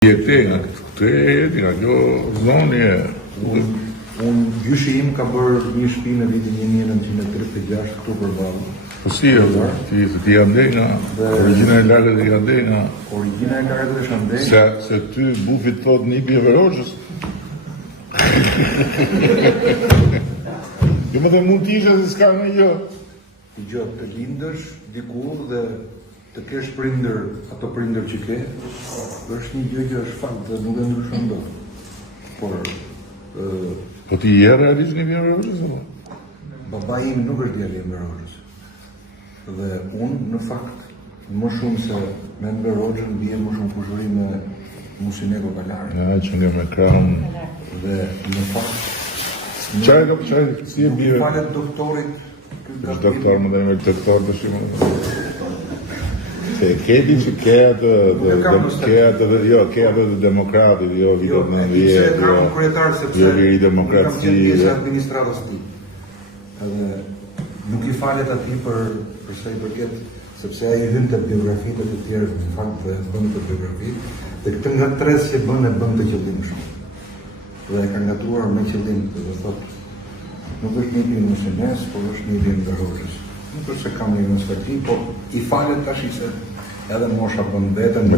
Kjo zoni e. Unë gjyshi im ka bërë një shtëpi në vitin 1936 këtu përballë. Po si e vë, ti andej nga origjina e lagët e andej nga. Origjina e lagët është andej. Se ty bufit thot nipi e Verogjës. Jo më dhe mund t'isha se s'ka në jo. I gjotë të lindësh diku dhe të kesh prindër, ato prindër që ke, është një gjë që është fakt dhe nuk e ndryshon dot. Por po ti je realisht një vjen Verogjës apo? Baba im nuk është djali i Verogjës. Dhe unë në fakt më shumë se me Verogjën bie më shumë kushëri me Musineko Balari. Ja, që nga me kam. Dhe në fakt Qaj, si e bie? Falet doktorit. Është doktor, më dhe me doktor të shimë. Se keti që ke atë demokratit, jo vitet në vjetë, jo viri demokraci. Kam qenë pjesë e administratës ti. Edhe nuk i falet ati për sa i përket, sepse ai hyn të biografitë të tjerë, në fakt dhe bën të biografitë, dhe këtë nga tres që bën e bën të qëllimshëm. Dhe e ka ngatruar me qëllim, dhe thotë, nuk është një pinë Musines, por është një pinë Verogjës. Nuk është se kam një nostalgji, por i falet tash se edhe mosha bën vetën.